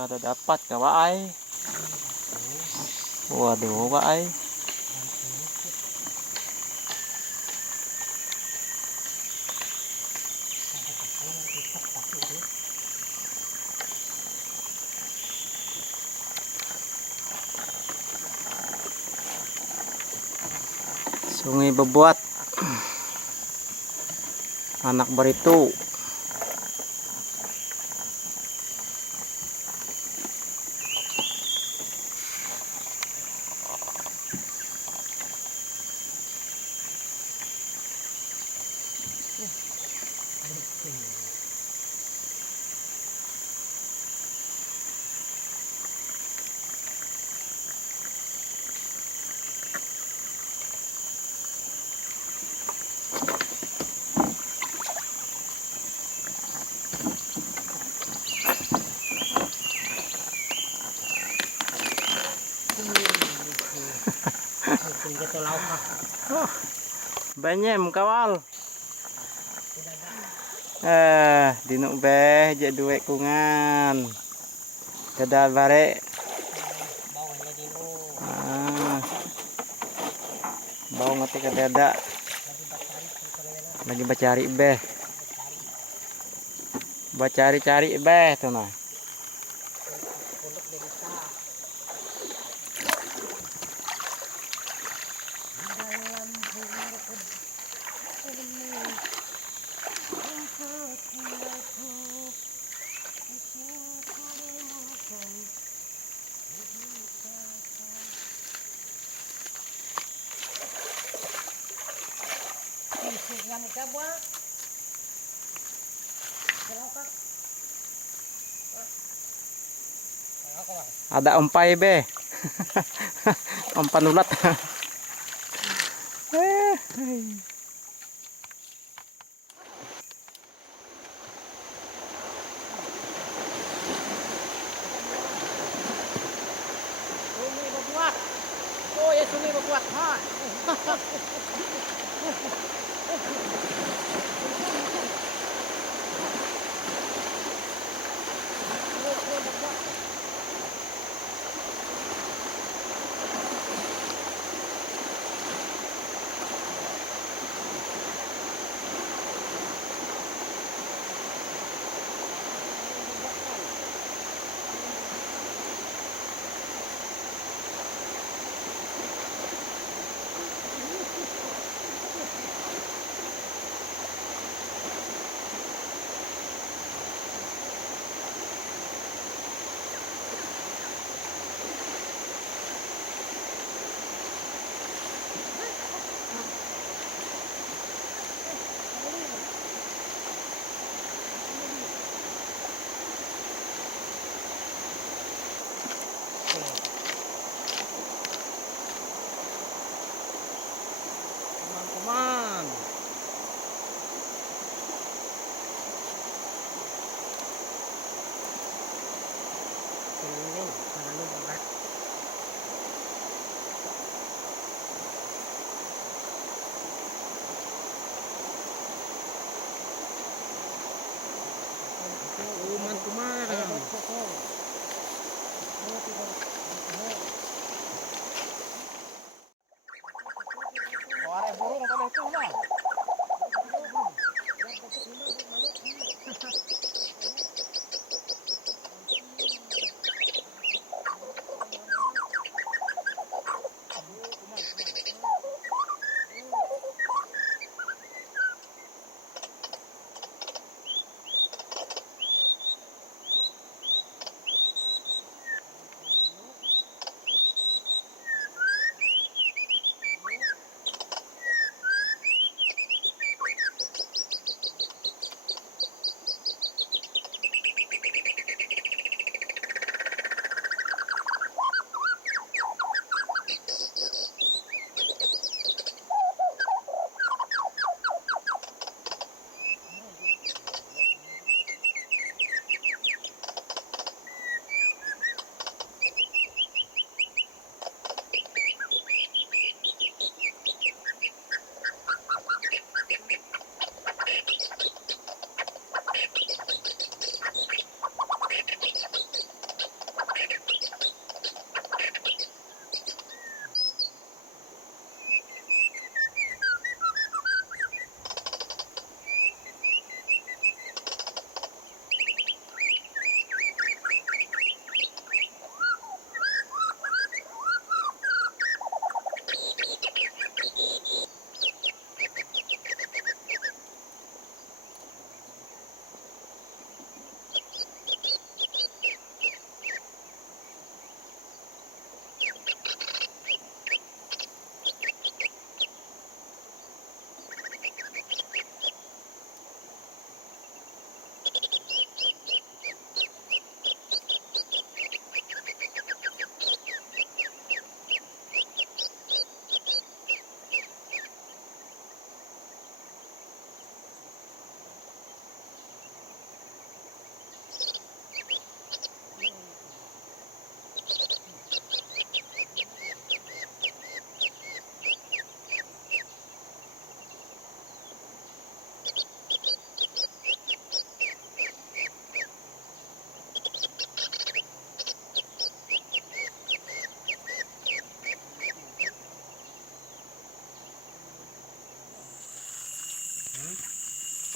Kada dapat kawaay. Waduh, waay. Sungai Bebuat. Anak Barito. Banyem kawal. Dinuk beh je duwe kungan. Kedal bare. Bau ngati kedada. Lagi bacari beh. Bacari-cari beh tuh nah. Ada umpai be. Umpan ulat. Sungai Bebuat. Oh ya Sungai Bebuat.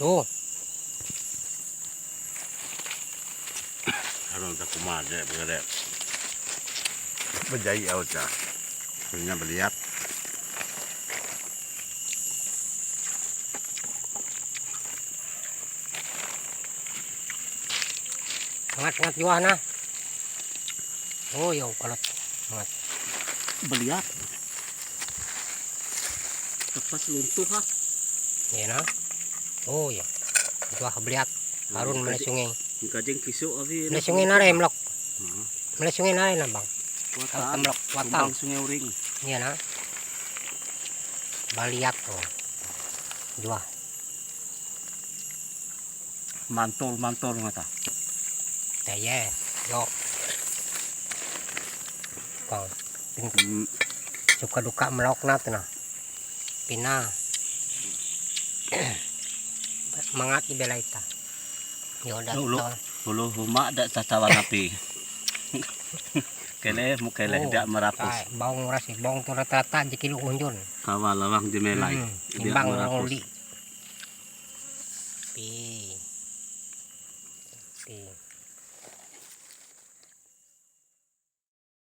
Oh, Harus tak kumat deh, begitu. Berjaya aja. Punya beliat. hangat-hangat juga na. Oh, yo kalau hangat. Beliat. Lepas luntuh ha. Ya na. Oh, ya. Itu beliat. Harun mana sungai. Kajeng kisuk abi. Mana sungai na rin mlok. Mana sungai na rin na bang. Watan. Mlok watan. Sungai Uring. Iya na. Baliat oh. Dua. Mantul ngata. Teye. Yo. Kau. Suka duka melok na tuh na. Pina. Mangat ibelay ta. Yo dat to. Hulu huma dak sasawan api. Kele mo kele dak marapos. Bawang rasi, bawang to rata-rata di kilo unjon. Kawalawang di melay. Timbang nguli. Pi.